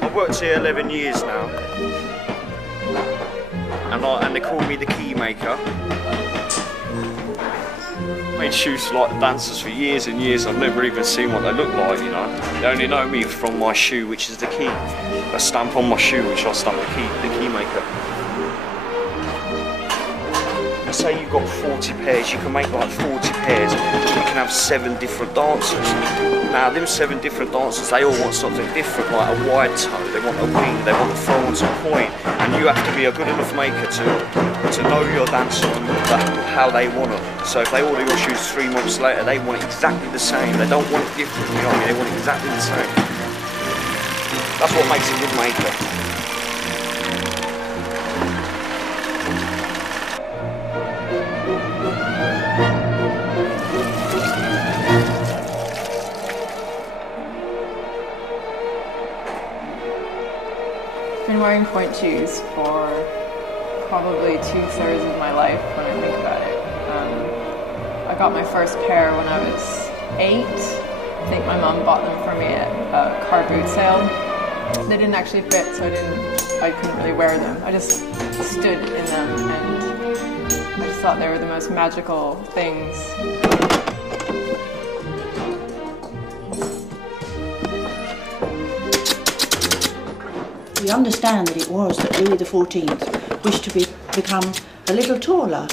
I've worked here 11 years now, and they call me the key maker. Made shoes for like the dancers for years and years. I've never even seen what they look like, you know. They only know me from my shoe, which is the key. A stamp on my shoe, which I stamp the key maker. Say you've got 40 pairs, you can make like 40 pairs, you can have 7 different dancers. Now them 7 different dancers, they all want something different, like a wide toe, they want a wing, they want a throw onto a point, and you have to be a good enough maker to know your dancer and how they want it. So if they order your shoes 3 months later, they want it exactly the same, they don't want it different, you know what I mean, they want it exactly the same. That's what makes a good maker. I've been wearing point shoes for probably 2/3 of my life when I think about it. I got my first pair when I was 8. I think my mum bought them for me at a car boot sale. They didn't actually fit, so I couldn't really wear them. I just stood in them and I just thought they were the most magical things. We understand that it was that Louis XIV wished to become a little taller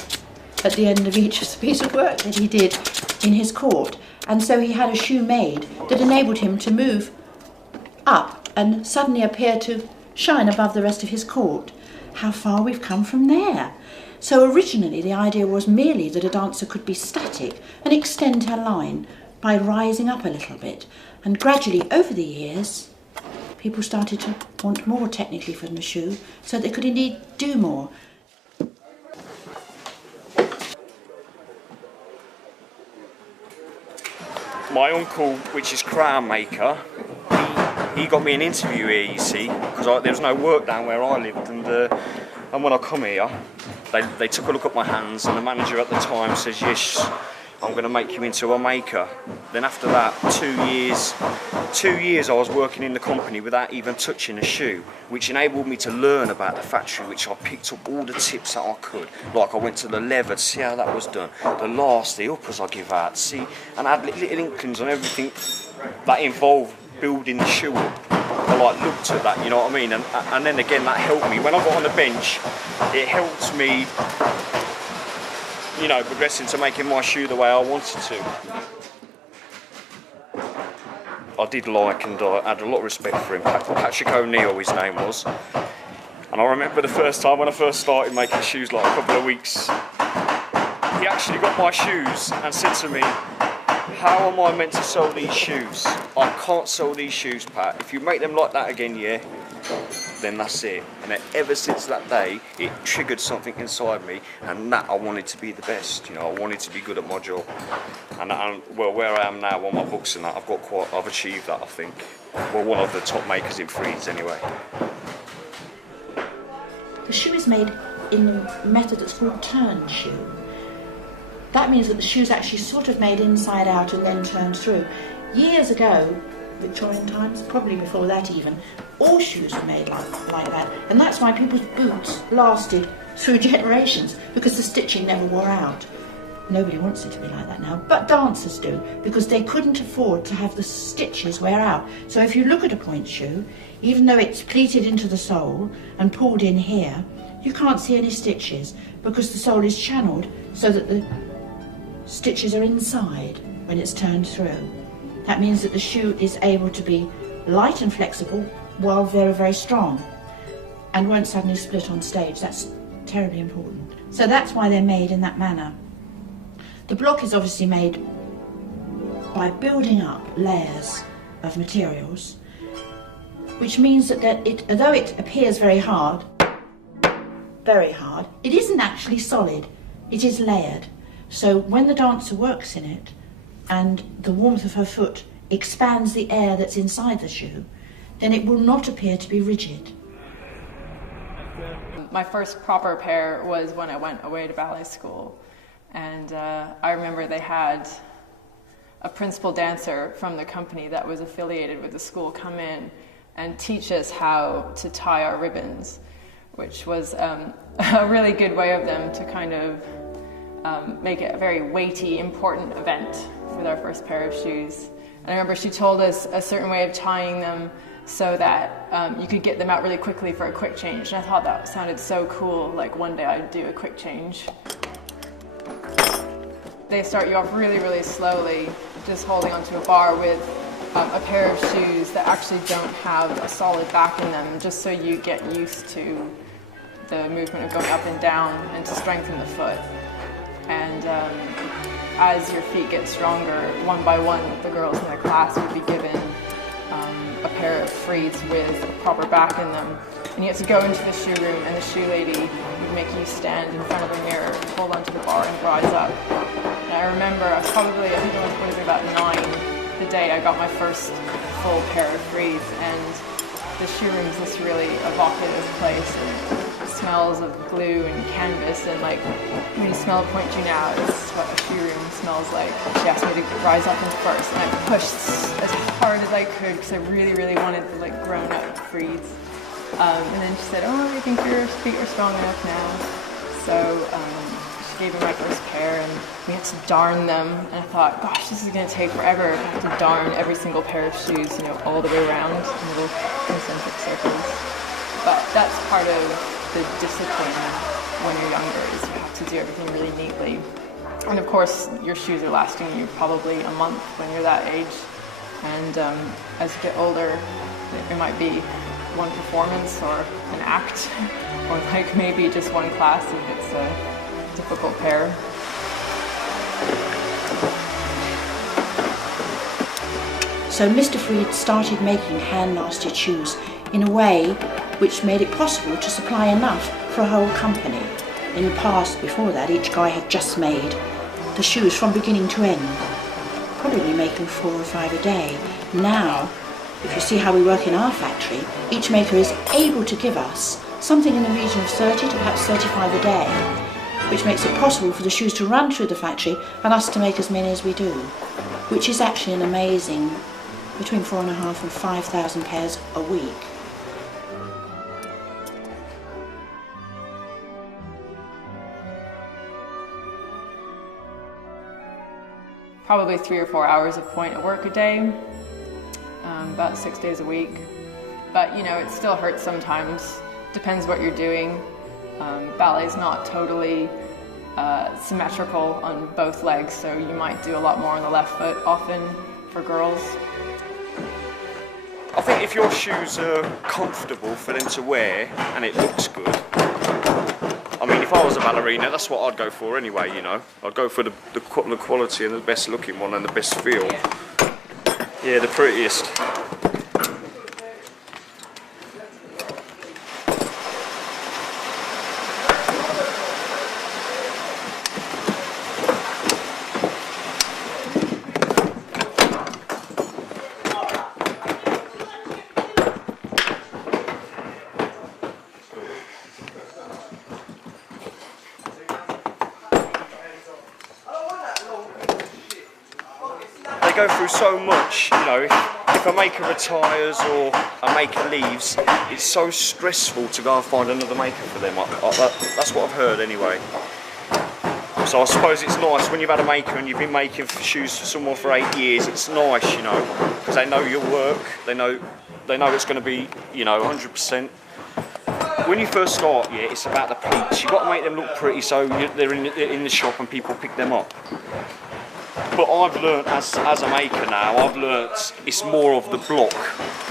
at the end of each piece of work that he did in his court, and so he had a shoe made that enabled him to move up and suddenly appear to shine above the rest of his court. How far we've come from there. So originally the idea was merely that a dancer could be static and extend her line by rising up a little bit, and gradually over the years people started to want more technically from the shoe, so they could indeed do more. My uncle, which is crown maker, he got me an interview here, you see, because there was no work down where I lived, and when I come here, they took a look at my hands, and the manager at the time says, yes, I'm going to make you into a maker. Then after that, 2 years I was working in the company without even touching a shoe, which enabled me to learn about the factory, which I picked up all the tips that I could. Like I went to the leather to see how that was done, the uppers I give out, see, and I had little inklings on everything that involved building the shoe up. I like looked at that, you know what I mean, and then again that helped me. When I got on the bench, it helped me, you know, progressing to making my shoe the way I wanted to. I did like and I had a lot of respect for him. Patrick O'Neill, his name was. And I remember the first time when I first started making shoes, like a couple of weeks, he actually got my shoes and said to me, how am I meant to sew these shoes? I can't sew these shoes, Pat. If you make them like that again, yeah, then that's it. And then ever since that day, it triggered something inside me, and that I wanted to be the best. You know, I wanted to be good at my job. And well, where I am now on my books and that, I've achieved that, I think. Well, one of the top makers in Frieds anyway. The shoe is made in a method that's called turn shoe. That means that the shoe is actually sort of made inside out and then turned through. Years ago, Victorian times, probably before that even, all shoes were made like that. And that's why people's boots lasted through generations, because the stitching never wore out. Nobody wants it to be like that now, but dancers do, because they couldn't afford to have the stitches wear out. So if you look at a point shoe, even though it's pleated into the sole and pulled in here, you can't see any stitches, because the sole is channeled so that the stitches are inside when it's turned through. That means that the shoe is able to be light and flexible while very, very strong, and won't suddenly split on stage. That's terribly important. So that's why they're made in that manner. The block is obviously made by building up layers of materials, which means that although it appears very hard, it isn't actually solid. It is layered. So when the dancer works in it, and the warmth of her foot expands the air that's inside the shoe, then it will not appear to be rigid. My first proper pair was when I went away to ballet school. And I remember they had a principal dancer from the company that was affiliated with the school come in and teach us how to tie our ribbons, which was a really good way of them to kind of make it a very weighty, important event with our first pair of shoes. And I remember she told us a certain way of tying them so that you could get them out really quickly for a quick change. And I thought that sounded so cool, like one day I'd do a quick change. They start you off really, really slowly, just holding onto a bar with a pair of shoes that actually don't have a solid back in them, just so you get used to the movement of going up and down and to strengthen the foot. And as your feet get stronger, one by one, the girls in the class would be given a pair of frees with a proper back in them. And you had to go into the shoe room, and the shoe lady would make you stand in front of the mirror, hold onto the bar, and rise up. And I remember, I think I was about 9 the day I got my first full pair of frees, and the shoe room is this really evocative place, and it smells of glue and canvas, and like when you smell a point shoe now, it's what a shoe room smells like. She asked me to rise up in first, and I pushed as hard as I could because I really, really wanted the like grown-up frees. And then she said, "Oh, I think your feet are strong enough now." So she gave me my first pair, and we had to darn them. And I thought, gosh, this is going to take forever. I have to darn every single pair of shoes, you know, all the way around in little concentric circles. But that's part of the discipline when you're younger, is you have to do everything really neatly. And of course, your shoes are lasting you probably a month when you're that age. And as you get older, it might be one performance or an act, or like maybe just one class if it's a difficult pair. So Mr. Freed started making hand-lasted shoes in a way which made it possible to supply enough for a whole company. In the past, before that, each guy had just made the shoes from beginning to end, probably making 4 or 5 a day. Now, if you see how we work in our factory, each maker is able to give us something in the region of 30 to perhaps 35 a day, which makes it possible for the shoes to run through the factory and us to make as many as we do, which is actually an amazing, between 4,500 and 5,000 pairs a week. Probably 3 or 4 hours of point of work a day. About 6 days a week. But you know, it still hurts sometimes. Depends what you're doing. Ballet's not totally symmetrical on both legs, so you might do a lot more on the left foot often for girls. I think if your shoes are comfortable for them to wear and it looks good, I mean, if I was a ballerina, that's what I'd go for anyway, you know. I'd go for the quality and the best looking one and the best feel. Yeah, the prettiest. They go through so much, you know. If a maker retires or a maker leaves, it's so stressful to go and find another maker for them. That's what I've heard anyway. So I suppose it's nice when you've had a maker and you've been making shoes for someone for 8 years. It's nice, you know, because they know your work. They know it's going to be, you know, 100%. When you first start, yeah, it's about the pleats. You've got to make them look pretty so they're in the shop and people pick them up. But I've learnt as a maker now, I've learnt it's more of the block.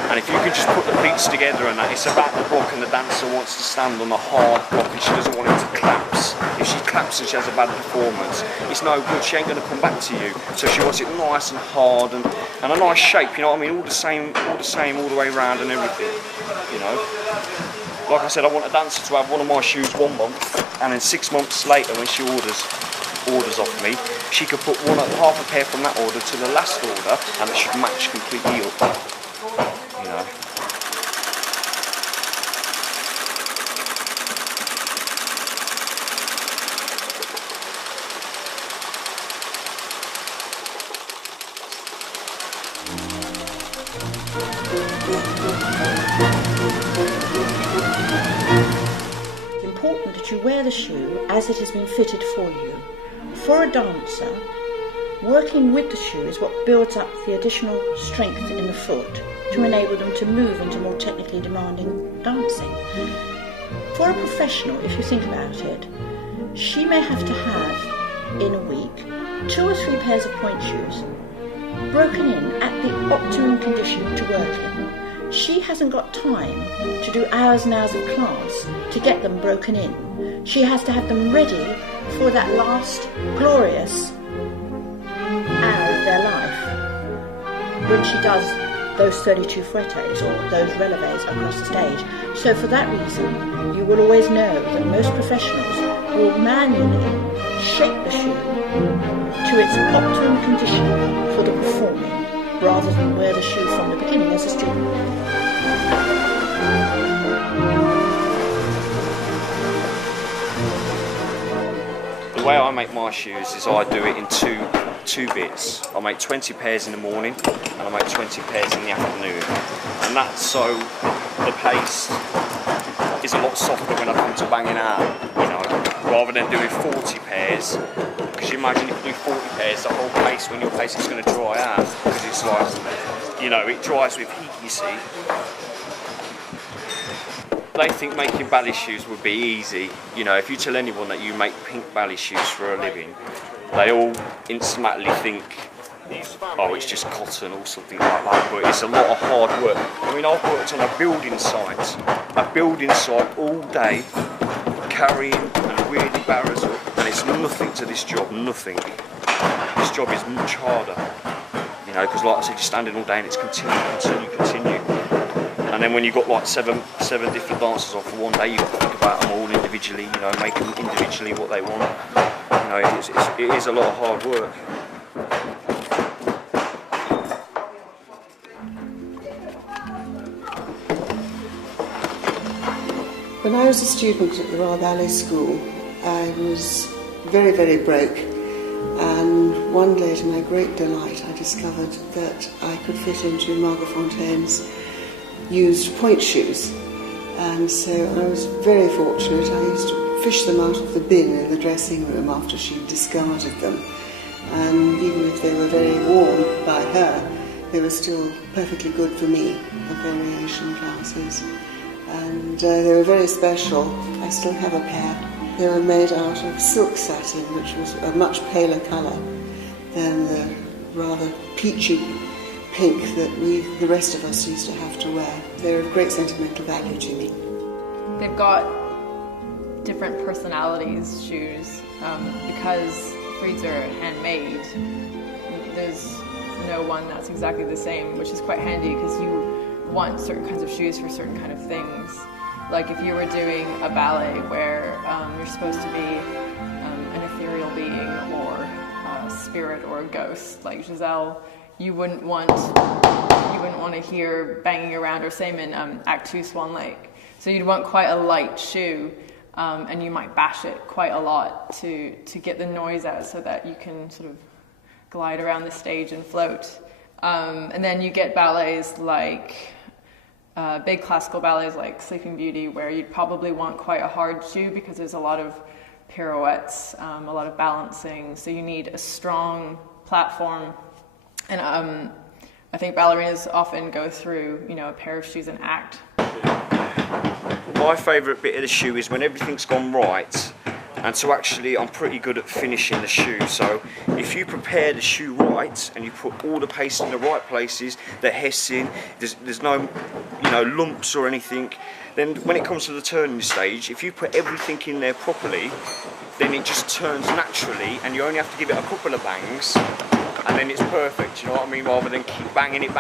And if you can just put the pleats together and that, it's about the block, and the dancer wants to stand on a hard block and she doesn't want it to collapse. If she collapses and she has a bad performance, it's no good, she ain't going to come back to you. So she wants it nice and hard and a nice shape, you know what I mean, all the same all the way around and everything, you know. Like I said, I want a dancer to have one of my shoes 1 month, and then 6 months later when she orders off me, she could put half a pair from that order to the last order, and it should match completely up, you know. important that you wear the shoe as it has been fitted for you. For a dancer, working with the shoe is what builds up the additional strength in the foot to enable them to move into more technically demanding dancing. For a professional, if you think about it, she may have to have, in a week, 2 or 3 pairs of point shoes broken in at the optimum condition to work in. She hasn't got time to do hours and hours of class to get them broken in. She has to have them ready for that last glorious hour of their life when she does those 32 fouettes or those releves across the stage. So for that reason, you will always know that most professionals will manually shape the shoe to its optimum condition for the performing, rather than wear the shoe from the beginning as a student. The way I make my shoes is I do it in two bits. I make 20 pairs in the morning and I make 20 pairs in the afternoon. And that's so the paste is a lot softer when I come to banging out, you know, rather than doing 40 pairs. Because you imagine if you do 40 pairs, the whole paste, when your paste is going to dry out, because it's like, you know, it dries with heat, you see. They think making ballet shoes would be easy. You know, if you tell anyone that you make pink ballet shoes for a living, they all instantly think, oh, it's just cotton or something like that, but it's a lot of hard work. I mean, I've worked on a building site all day, carrying and wheeling barrows up, and it's nothing to this job, nothing. This job is much harder, you know, because like I said, you're standing all day and it's continue. And then when you've got like seven different dancers on for one day, you've got to think about them all individually, you know, make them individually what they want. You know, it is a lot of hard work. When I was a student at the Royal Ballet School, I was very, very broke, and one day to my great delight I discovered that I could fit into Margot Fontaine's used point shoes, and so I was very fortunate. I used to fish them out of the bin in the dressing room after she'd discarded them, and even if they were very worn by her, they were still perfectly good for me for variation classes. And they were very special. I still have a pair. They were made out of silk satin, which was a much paler colour than the rather peachy pink that the rest of us used to have to wear. They're of great sentimental value to me. They've got different personalities, shoes, because frieze are handmade. There's no one that's exactly the same, which is quite handy because you want certain kinds of shoes for certain kind of things. Like if you were doing a ballet where you're supposed to be an ethereal being or a spirit or a ghost, like Giselle, you wouldn't want to hear banging around, or same in Act 2 Swan Lake. So you'd want quite a light shoe, and you might bash it quite a lot to get the noise out so that you can sort of glide around the stage and float. And then you get ballets like big classical ballets like Sleeping Beauty, where you'd probably want quite a hard shoe because there's a lot of pirouettes, a lot of balancing, so you need a strong platform. And I think ballerinas often go through, you know, a pair of shoes an act. My favourite bit of the shoe is when everything's gone right, and so actually I'm pretty good at finishing the shoe. So if you prepare the shoe right and you put all the paste in the right places, the hessing, there's no, you know, lumps or anything, then when it comes to the turning stage, if you put everything in there properly, then it just turns naturally, and you only have to give it a couple of bangs, and then it's perfect, you know what I mean, rather than keep banging it,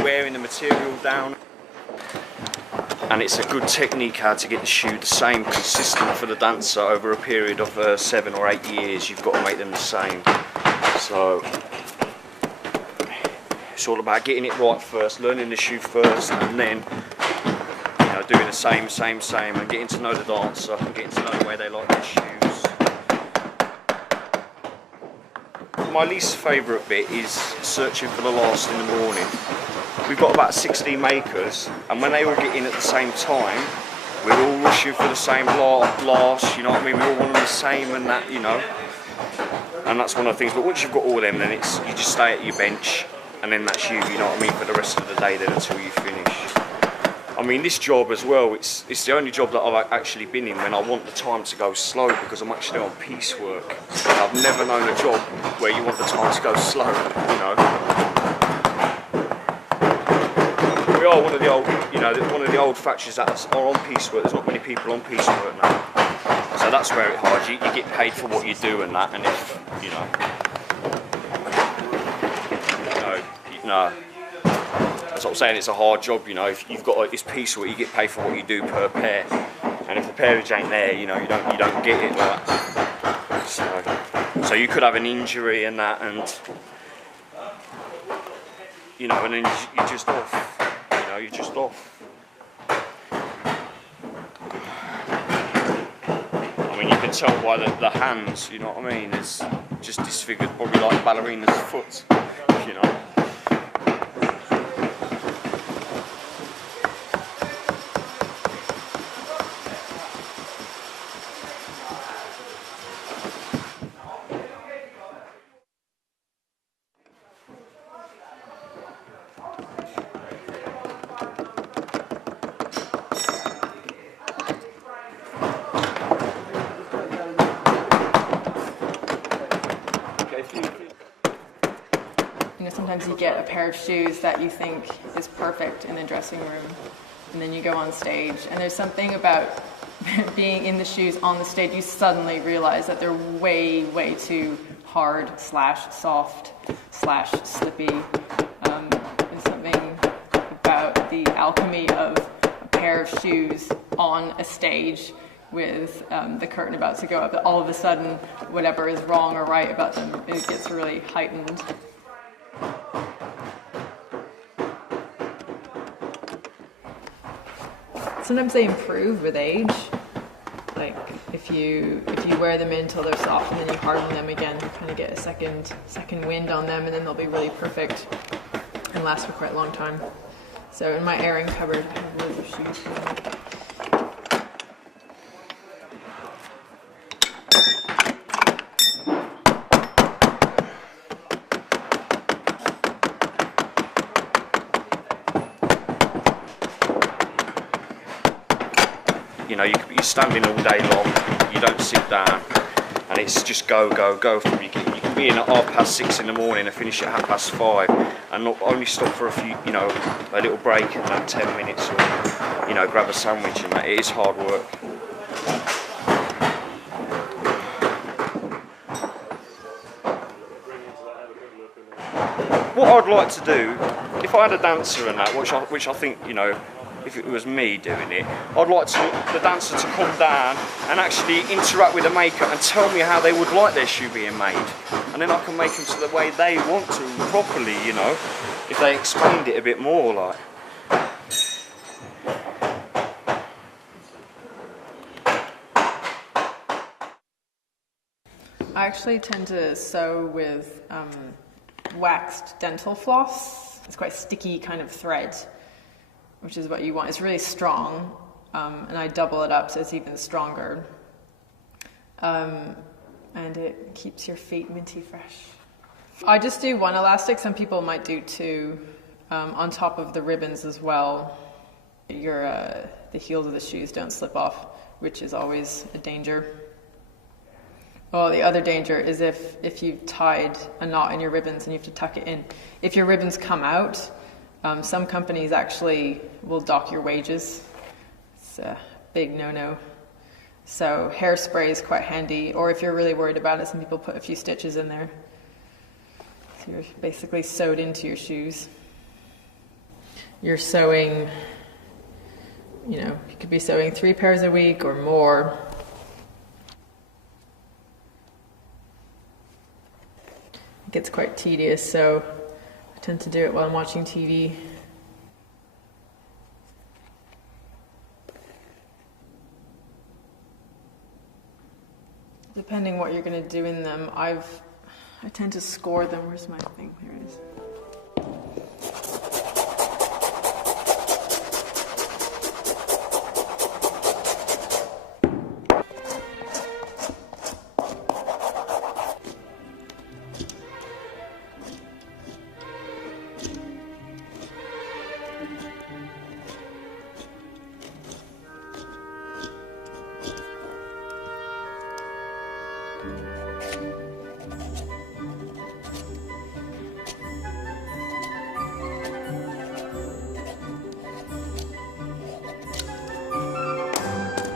wearing the material down. And it's a good technique how to get the shoe the same, consistent for the dancer over a period of 7 or 8 years. You've got to make them the same. So it's all about getting it right first, learning the shoe first, and then, you know, doing the same, and getting to know the dancer and getting to know the way they like their shoes. My least favourite bit is searching for the last in the morning. We've got about 16 makers, and when they all get in at the same time, we're all rushing for the same last, you know what I mean? We all want them the same and that, you know. And that's one of the things. But once you've got all them, then it's you just stay at your bench, and then that's you know what I mean, for the rest of the day then until you finish. I mean, this job as well, it's the only job that I've actually been in when I want the time to go slow, because I'm actually on piecework. And I've never known a job where you want the time to go slow, you know. We are one of the old, you know, one of the old factories that are on piecework. There's not many people on piecework now. So that's where it's hard. You get paid for what you do and that, and if, you know, no. That's what I'm saying, it's a hard job, you know. If you've got it's piecework, you get paid for what you do per pair. And if the pairage ain't there, you know, you don't get it like that. So you could have an injury and that, and you know, and then you're just off. You know, you're just off. I mean, you can tell by the hands, you know what I mean? It's just disfigured, probably like ballerina's foot, you know. You know, sometimes you get a pair of shoes that you think is perfect in the dressing room, and then you go on stage, and there's something about being in the shoes on the stage, you suddenly realize that they're way, way too hard / soft / slippy. There's something about the alchemy of a pair of shoes on a stage with the curtain about to go up, that all of a sudden, whatever is wrong or right about them, it gets really heightened. Sometimes they improve with age. Like if you wear them in until they're soft and then you harden them again, you kind of get a second wind on them, and then they'll be really perfect and last for quite a long time. So in my airing cupboard, I have loads of shoes. You know, you're standing all day long, you don't sit down, and it's just go. From you can be in at 6:30 in the morning and finish at 5:30, and not only stop for a few, you know, a little break and have 10 minutes, or, you know, grab a sandwich and that. It is hard work. What I'd like to do, if I had a dancer and that, which I think, you know, if it was me doing it, I'd like the dancer to come down and actually interact with the maker and tell me how they would like their shoe being made. And then I can make them to the way they want to, properly, you know, if they explained it a bit more, like. I actually tend to sew with waxed dental floss. It's quite sticky kind of thread, which is what you want. It's really strong, and I double it up so it's even stronger. And it keeps your feet minty fresh. I just do one elastic. Some people might do two, on top of the ribbons as well. The heels of the shoes don't slip off, which is always a danger. Well, the other danger is if you've tied a knot in your ribbons and you have to tuck it in. If your ribbons come out, some companies actually will dock your wages. It's a big no-no. So hairspray is quite handy, or if you're really worried about it, some people put a few stitches in there. So you're basically sewed into your shoes. You're sewing, you know, you could be sewing 3 pairs a week or more. It gets quite tedious, so I tend to do it while I'm watching TV. Depending what you're going to do in them, I tend to score them. Where's my thing? Here it is.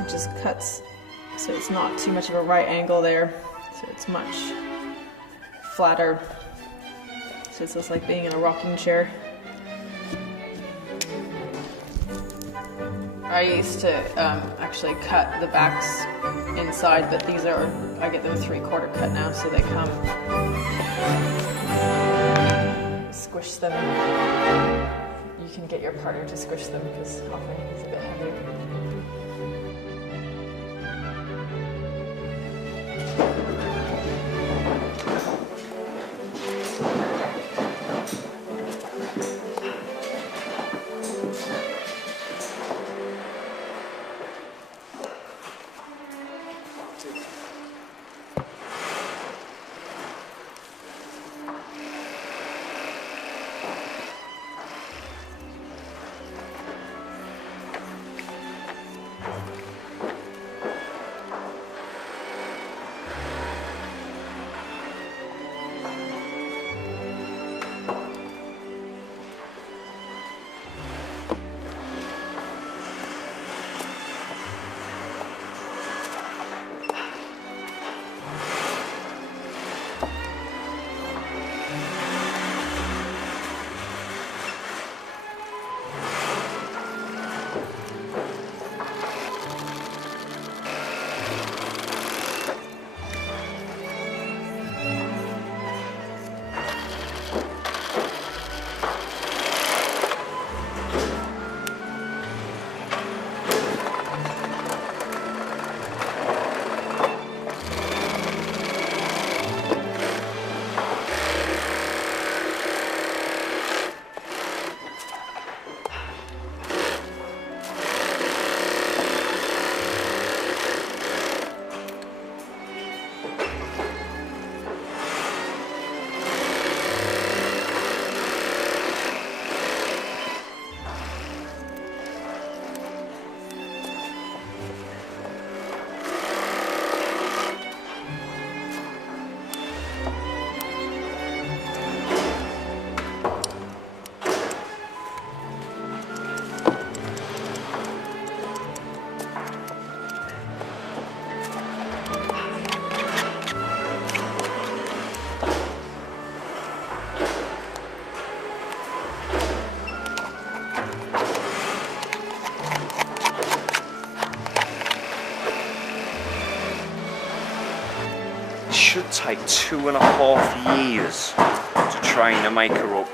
Just cuts so it's not too much of a right angle there, so it's much flatter, so it's just like being in a rocking chair. I used to actually cut the backs inside, but these are, I get them 3/4 cut now, so they come, squish them. You can get your partner to squish them because often he's a bit heavier. Should take 2.5 years to train a maker up.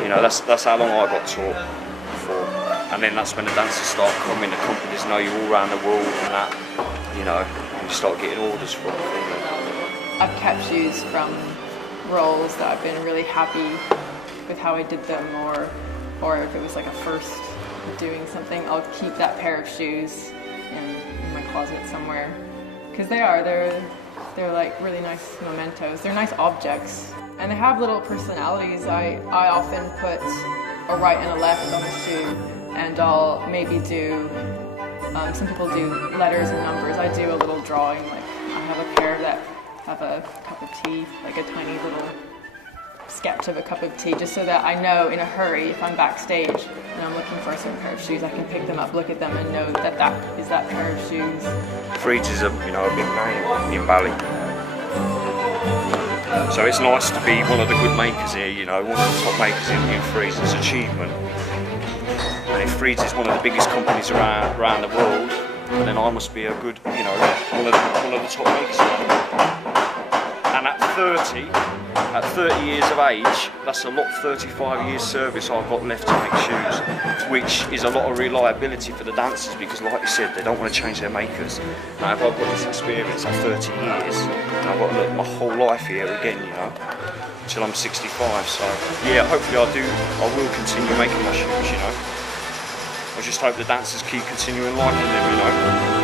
You know, that's how long I got taught for. And then that's when the dancers start coming, the companies know you all around the world and that, you know, and you start getting orders from them. I've kept shoes from roles that I've been really happy with how I did them, or if it was like a first doing something, I'll keep that pair of shoes in my closet somewhere. Because they're like really nice mementos. They're nice objects, and they have little personalities. I often put a right and a left on the shoe, and I'll maybe do. Some people do letters and numbers. I do a little drawing. Like I have a pair that have a cup of tea, like a tiny little sketch of a cup of tea, just so that I know in a hurry if I'm backstage and I'm looking for a certain pair of shoes, I can pick them up, look at them, and know that that is that pair of shoes. Frieds is a big name in ballet, so it's nice to be one of the good makers here. You know, one of the top makers in Frieds. It's an achievement, and if Frieds is one of the biggest companies around the world, then I must be a good, you know, one of the top makers around the world. And at 30 years of age, that's a lot. 35 years service I've got left to make shoes, which is a lot of reliability for the dancers, because like you said, they don't want to change their makers. Now if I've got this experience at 30 years, and I've got to look my whole life here again, you know, till I'm 65, so yeah, hopefully I will continue making my shoes, you know. I just hope the dancers keep continuing liking them, you know.